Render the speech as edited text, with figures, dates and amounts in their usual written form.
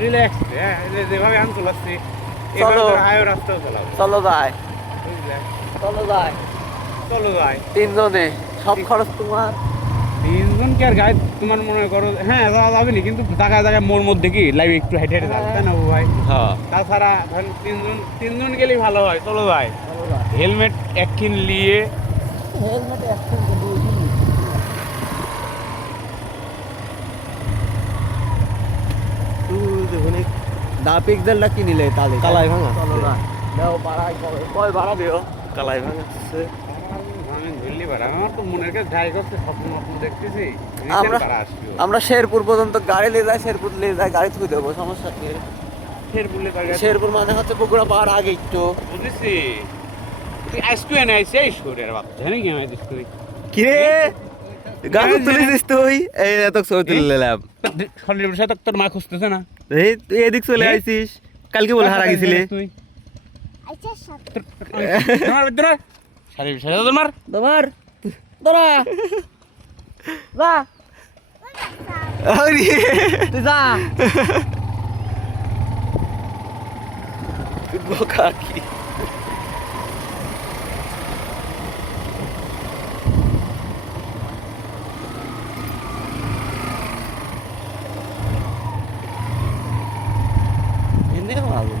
Relax, হ্যাঁ, যেভাবে আমি চলাচ্ছি চলো। হাইওয়ে রাস্তাও চালাবো। চলো যাই, বুঝলে? চলো যাই, চলো যাই। তিনজনে, সব খরচ তোমার। তিনজন কি আর গায়ে তোমার মনে করো, হ্যাঁ যাওয়া যাবে না, কিন্তু জায়গায় জায়গায় মোড় মধ্যে কি লাইভ একটু হেঁটে হেঁটে যাবে, তাই না বাবু ভাই? হ্যাঁ, তাছাড়া ধরেন তিনজন তিনজন গেলেই ভালো হয়। চলো যাই। চলো যাই। হেলমেট একখিন নিয়ে হেলমেট একশো দুই দিন। দা পিক্সেলটা কি নিলে তাহলে কালাই ভাঙা চলো যাই। দাও বাড়াই কয় বাড়া দিও। কালাই ভাঙাচ্ছে। আমি ধরলি পারা, আমার তো মনের কাছে যাই করছে, স্বপ্ন মপ্ন দেখতেছি আমরা পারা আসবে। আমরা শেরপুর পর্যন্ত গাড়ি নিয়ে যাই, শেরপুর নিয়ে যাই, গাড়ি থুই দেবো, সমস্যা কি? ফের বললে পারা শেরপুর মানে হচ্ছে বগুড়া পাওয়ার আগে একটু। বুঝেছি। তুই আইসকু এনে আইসি এই শরীরের বাচ্চা, জানি কি আমি তুই কি রে গাছ তুলেছিস তুই? এই এত ছবি তুলে নিলাম। শরীরের সাথে তোর মা খুঁজতেছে না? এই তুই এদিক চলে আইছিস, কালকে বলে হারা গেছিলে। তুই শরীরের সাথে তোর মার তোমার তোরা যা, আরে তুই যা। বোকা কি এনে ভালো